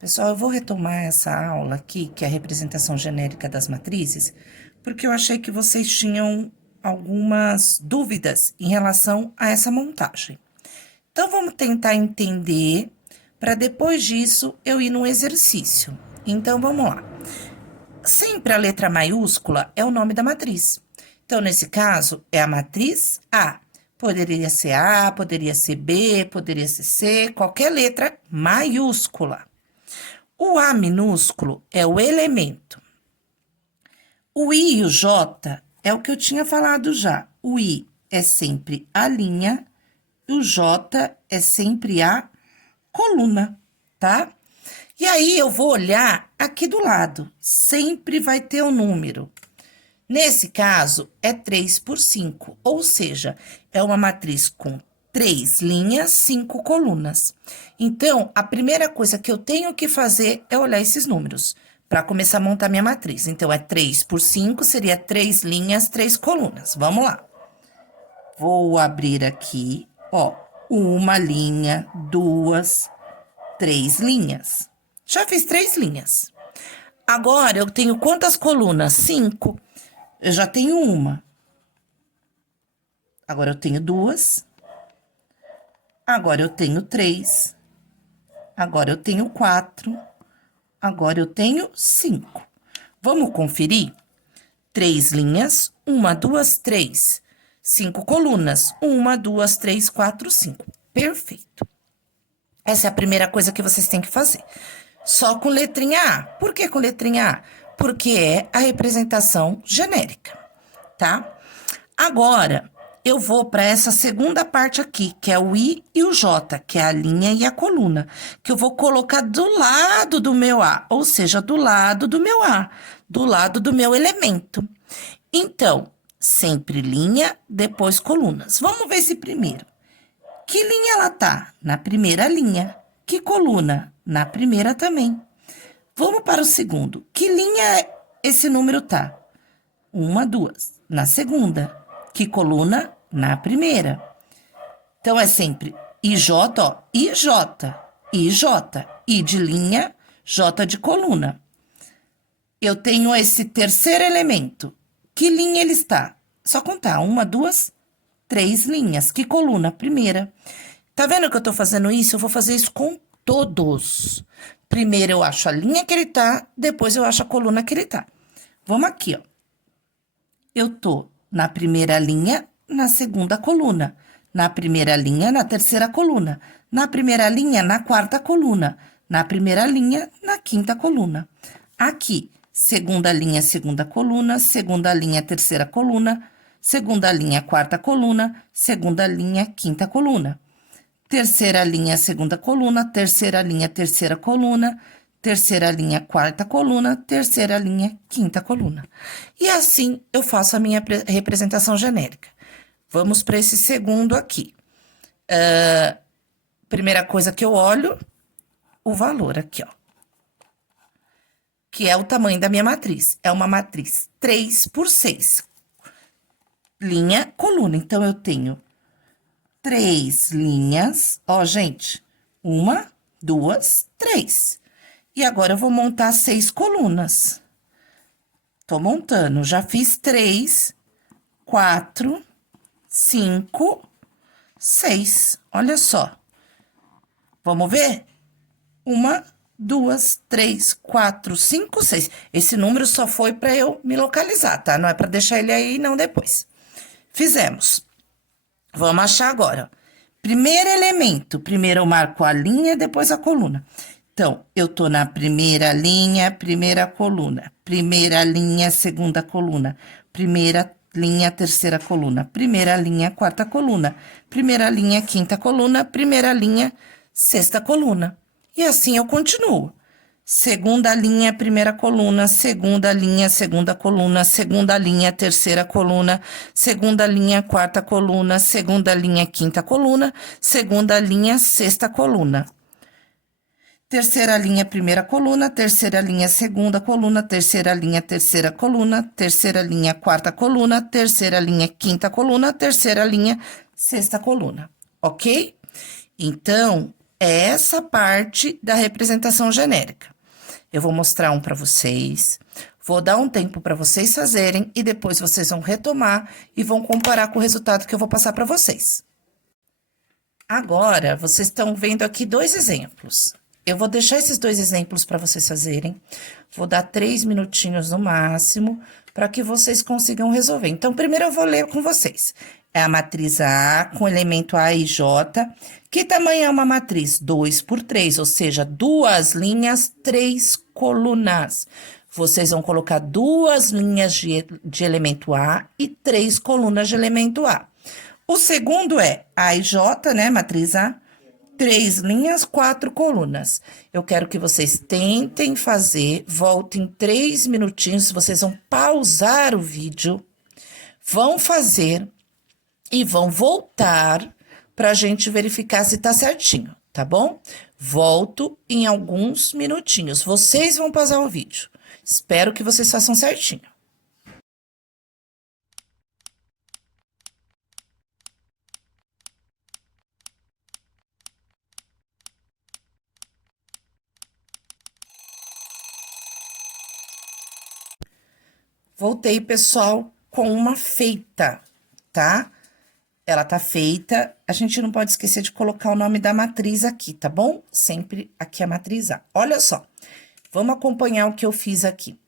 Pessoal, eu vou retomar essa aula aqui, que é a representação genérica das matrizes, porque eu achei que vocês tinham algumas dúvidas em relação a essa montagem. Então, vamos tentar entender, para depois disso eu ir no exercício. Então, vamos lá. Sempre a letra maiúscula é o nome da matriz. Então, nesse caso, é a matriz A. Poderia ser A, poderia ser B, poderia ser C, qualquer letra maiúscula. O A minúsculo é o elemento. O I e o J é o que eu tinha falado já. O I é sempre a linha e o J é sempre a coluna, tá? E aí, eu vou olhar aqui do lado. Sempre vai ter o número. Nesse caso, é 3 por 5, ou seja, é uma matriz com 3 linhas, 5 colunas. Então, a primeira coisa que eu tenho que fazer é olhar esses números, para começar a montar minha matriz. Então, é 3 por 5, seria 3 linhas, 3 colunas. Vamos lá. Vou abrir aqui, ó, uma linha, 2, 3 linhas. Já fiz 3 linhas. Agora, eu tenho quantas colunas? 5. Eu já tenho uma. Agora, eu tenho 2. Agora, eu tenho 3. Agora, eu tenho 4. Agora, eu tenho 5. Vamos conferir? 3 linhas, 1, 2, 3. 5 colunas, 1, 2, 3, 4, 5. Perfeito. Essa é a primeira coisa que vocês têm que fazer. Só com letrinha A. Por que com letrinha A? Porque é a representação genérica, tá? Agora, eu vou para essa segunda parte aqui, que é o I e o J, que é a linha e a coluna, que eu vou colocar do lado do meu A, ou seja, do lado do meu A, do lado do meu elemento. Então, sempre linha, depois colunas. Vamos ver esse primeiro. Que linha ela tá? Na primeira linha. Que coluna? Na primeira também. Vamos para o segundo. Que linha esse número tá? 1, 2. Na segunda. Que coluna? Na primeira. Então, é sempre IJ, ó. IJ. IJ. I de linha, J de coluna. Eu tenho esse terceiro elemento. Que linha ele está? Só contar. 1, 2, 3 linhas. Que coluna? Primeira. Tá vendo que eu tô fazendo isso? Eu vou fazer isso com todos. Primeiro eu acho a linha que ele tá, depois eu acho a coluna que ele tá. Vamos aqui, ó. Eu tô na primeira linha, na segunda coluna. Na primeira linha, na terceira coluna. Na primeira linha, na quarta coluna. Na primeira linha, na quinta coluna. Aqui, segunda linha, segunda coluna. Segunda linha, terceira coluna. Segunda linha, quarta coluna. Segunda linha, quinta coluna. Terceira linha, segunda coluna, terceira linha, terceira coluna, terceira linha, quarta coluna, terceira linha, quinta coluna. E assim eu faço a minha representação genérica. Vamos para esse segundo aqui. Primeira coisa que eu olho, o valor aqui, ó. Que é o tamanho da minha matriz. É uma matriz 3 por 6. Linha, coluna. Então, eu tenho 3 linhas, ó, gente, 1, 2, 3. E agora eu vou montar 6 colunas. Tô montando, já fiz 3, 4, 5, 6. Olha só. Vamos ver? 1, 2, 3, 4, 5, 6. Esse número só foi para eu me localizar, tá? Não é para deixar ele aí, não, depois. Fizemos. Vamos achar agora. Primeiro elemento. Primeiro eu marco a linha, depois a coluna. Então, eu tô na primeira linha, primeira coluna. Primeira linha, segunda coluna. Primeira linha, terceira coluna. Primeira linha, quarta coluna. Primeira linha, quinta coluna. Primeira linha, sexta coluna. E assim eu continuo. Segunda linha, primeira coluna, segunda linha, segunda coluna, segunda linha, terceira coluna, segunda linha, quarta coluna, segunda linha, quinta coluna, segunda linha, sexta coluna. Terceira linha, primeira coluna, terceira linha, segunda coluna, terceira linha, terceira coluna, terceira linha, quarta coluna, terceira linha, quinta coluna, terceira linha, sexta coluna, ok? Então, é essa parte da representação genérica. Eu vou mostrar um para vocês, vou dar um tempo para vocês fazerem e depois vocês vão retomar e vão comparar com o resultado que eu vou passar para vocês. Agora, vocês estão vendo aqui 2 exemplos. Eu vou deixar esses 2 exemplos para vocês fazerem. Vou dar 3 minutinhos no máximo para que vocês consigam resolver. Então, primeiro eu vou ler com vocês. É a matriz A com elemento A e J. Que tamanho é uma matriz? 2 por 3, ou seja, 2 linhas, 3 colunas. Vocês vão colocar 2 linhas de elemento A e 3 colunas de elemento A. O segundo é A e J, né? Matriz A. 3 linhas, 4 colunas. Eu quero que vocês tentem fazer, voltem 3 minutinhos, vocês vão pausar o vídeo, vão fazer e vão voltar para a gente verificar se tá certinho, tá bom? Volto em alguns minutinhos. Vocês vão pausar o vídeo. Espero que vocês façam certinho. Voltei, pessoal, com uma feita, tá? Ela tá feita, a gente não pode esquecer de colocar o nome da matriz aqui, tá bom? Sempre aqui a matriz A. Olha só, vamos acompanhar o que eu fiz aqui.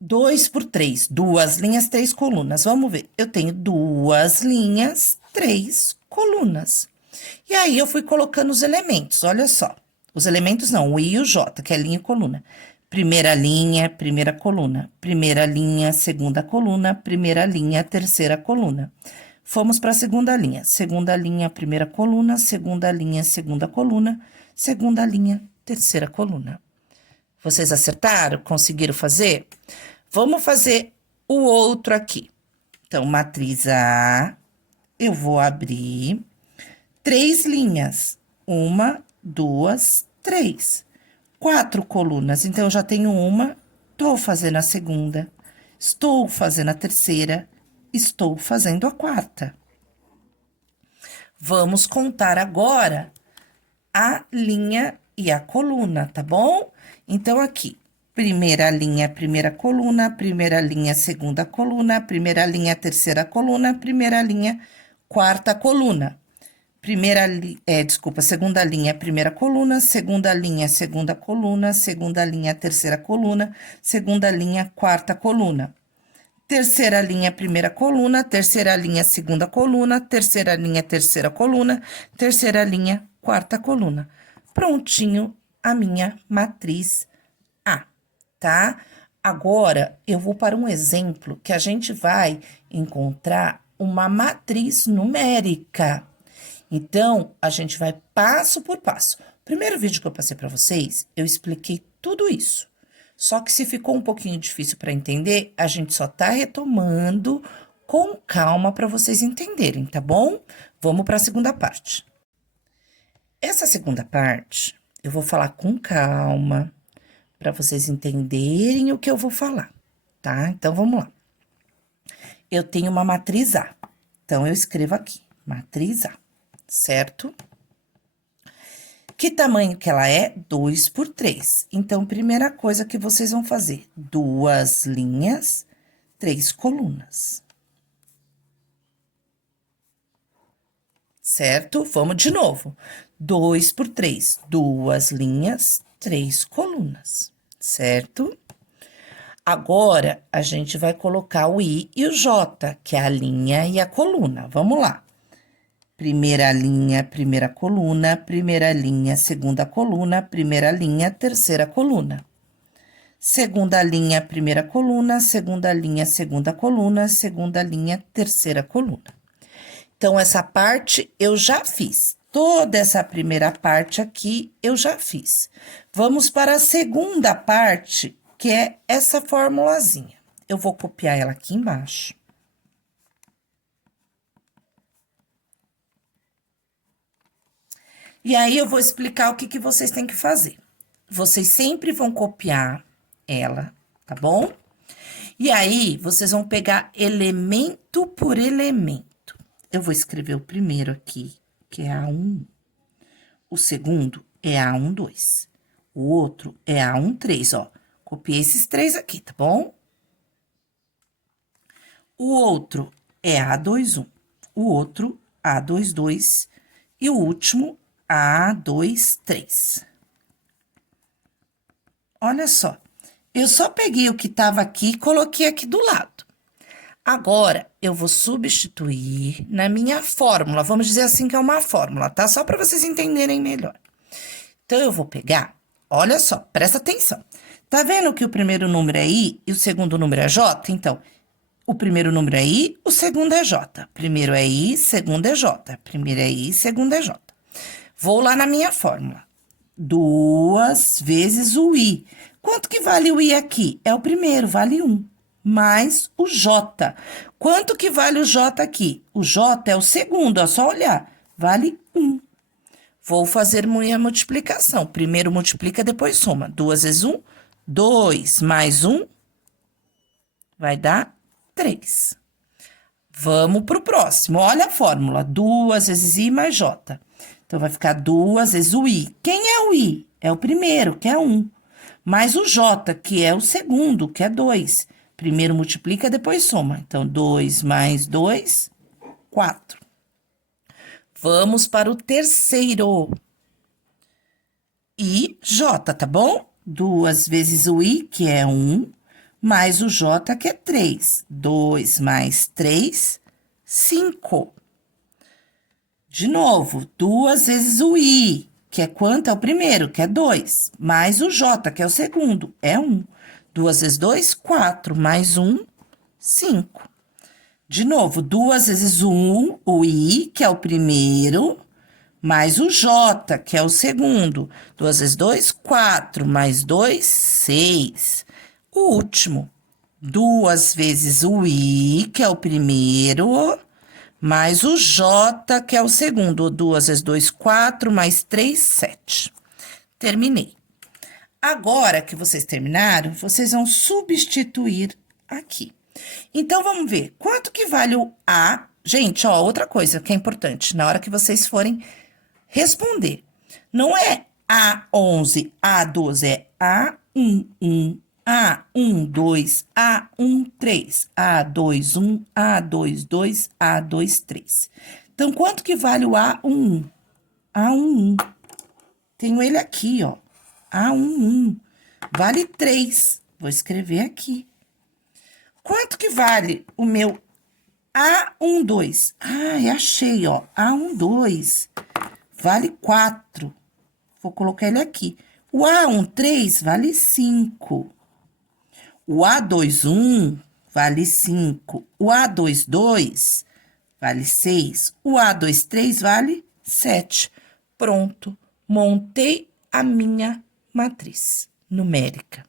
2 por 3, 2 linhas, 3 colunas. Vamos ver, eu tenho 2 linhas, 3 colunas. E aí, eu fui colocando os elementos, olha só. Os elementos não, o I e o J, que é linha e coluna. Primeira linha, primeira coluna. Primeira linha, segunda coluna. Primeira linha, terceira coluna. Fomos para a segunda linha. Segunda linha, primeira coluna. Segunda linha, segunda coluna. Segunda linha, terceira coluna. Vocês acertaram? Conseguiram fazer? Vamos fazer o outro aqui. Então, matriz A, eu vou abrir 3 linhas. 1, 2, 3. 4 colunas. Então, eu já tenho uma, tô fazendo a segunda, estou fazendo a terceira, estou fazendo a quarta. Vamos contar agora a linha e a coluna, tá bom? Então, aqui, primeira linha, primeira coluna, primeira linha, segunda coluna, primeira linha, terceira coluna, primeira linha, quarta coluna. Segunda linha, primeira coluna, segunda linha, segunda coluna, segunda linha, terceira coluna, segunda linha, quarta coluna. Terceira linha, primeira coluna, terceira linha, segunda coluna, terceira linha, terceira coluna, terceira linha, quarta coluna. Prontinho a minha matriz A, tá? Agora, eu vou para um exemplo que a gente vai encontrar uma matriz numérica. Então, a gente vai passo por passo. Primeiro vídeo que eu passei para vocês, eu expliquei tudo isso. Só que se ficou um pouquinho difícil para entender, a gente só tá retomando com calma para vocês entenderem, tá bom? Vamos para a segunda parte. Essa segunda parte, eu vou falar com calma para vocês entenderem o que eu vou falar, tá? Então, vamos lá. Eu tenho uma matriz A. Então, eu escrevo aqui, matriz A. Certo? Que tamanho que ela é? 2 por 3. Então, primeira coisa que vocês vão fazer, 2 linhas, 3 colunas. Certo? Vamos de novo. 2 por 3, 2 linhas, 3 colunas. Certo? Agora, a gente vai colocar o I e o J, que é a linha e a coluna. Vamos lá. Primeira linha, primeira coluna, primeira linha, segunda coluna, primeira linha, terceira coluna. Segunda linha, primeira coluna, segunda linha, segunda coluna, segunda linha, terceira coluna. Então, essa parte eu já fiz. Toda essa primeira parte aqui eu já fiz. Vamos para a segunda parte, que é essa formulazinha. Eu vou copiar ela aqui embaixo. E aí, eu vou explicar o que vocês têm que fazer. Vocês sempre vão copiar ela, tá bom? E aí, vocês vão pegar elemento por elemento. Eu vou escrever o primeiro aqui, que é A1. O segundo é A12. O outro é A13, ó. Copiei esses três aqui, tá bom? O outro é A21. O outro, A22. E o último, A23. Olha só. Eu só peguei o que estava aqui e coloquei aqui do lado. Agora, eu vou substituir na minha fórmula. Vamos dizer assim que é uma fórmula, tá? Só para vocês entenderem melhor. Então, eu vou pegar, olha só, presta atenção. Tá vendo que o primeiro número é I e o segundo número é J? Então, o primeiro número é I, o segundo é J. Primeiro é I, segundo é J. Primeiro é I, segundo é J. Vou lá na minha fórmula. 2 vezes o I. Quanto que vale o I aqui? É o primeiro, vale 1. Mais o J. Quanto que vale o J aqui? O J é o segundo, é só olhar. Vale 1. Vou fazer minha multiplicação. Primeiro multiplica, depois soma. 2 vezes 1, 2 mais 1, vai dar 3. Vamos para o próximo. Olha a fórmula. 2 vezes I mais J. Então, vai ficar 2 vezes o I. Quem é o I? É o primeiro, que é 1. Mais o J, que é o segundo, que é 2. Primeiro multiplica, depois soma. Então, 2 mais 2, 4. Vamos para o terceiro. I, J, tá bom? 2 vezes o I, que é 1, mais o J, que é 3. 2 mais 3, 5. De novo, 2 vezes o I, que é quanto? É o primeiro, que é 2. Mais o J, que é o segundo, é 1. 2 vezes 2, 4. Mais 1, 5. De novo, 2 vezes o I, que é o primeiro, mais o J, que é o segundo. 2 vezes 2, 4. Mais 2, 6. O último, 2 vezes o I, que é o primeiro, mais o J, que é o segundo. 2 vezes 2, 4, mais 3, 7. Terminei. Agora que vocês terminaram, vocês vão substituir aqui. Então, vamos ver. Quanto que vale o A? Gente, ó, outra coisa que é importante, na hora que vocês forem responder. Não é A11, A12, é A11, A12, A13, A21, A22, A23. Então, quanto que vale o A11? A11. Tenho ele aqui, ó. A11. Vale 3. Vou escrever aqui. Quanto que vale o meu A12? Ah, achei, ó. A12 vale 4. Vou colocar ele aqui. O A13 vale 5. O A21 vale 5. O A22 vale 6. O A23 vale 7. Pronto. Montei a minha matriz numérica.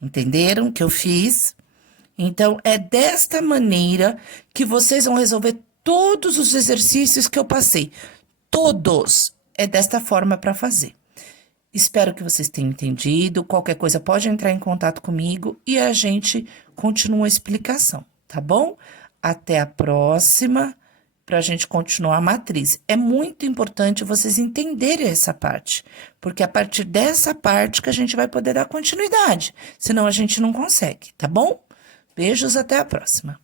Entenderam o que eu fiz? Então, é desta maneira que vocês vão resolver todos os exercícios que eu passei. Todos. É desta forma para fazer. Espero que vocês tenham entendido. Qualquer coisa pode entrar em contato comigo e a gente continua a explicação, tá bom? Até a próxima, para a gente continuar a matriz. É muito importante vocês entenderem essa parte, porque é a partir dessa parte que a gente vai poder dar continuidade, senão a gente não consegue, tá bom? Beijos, até a próxima.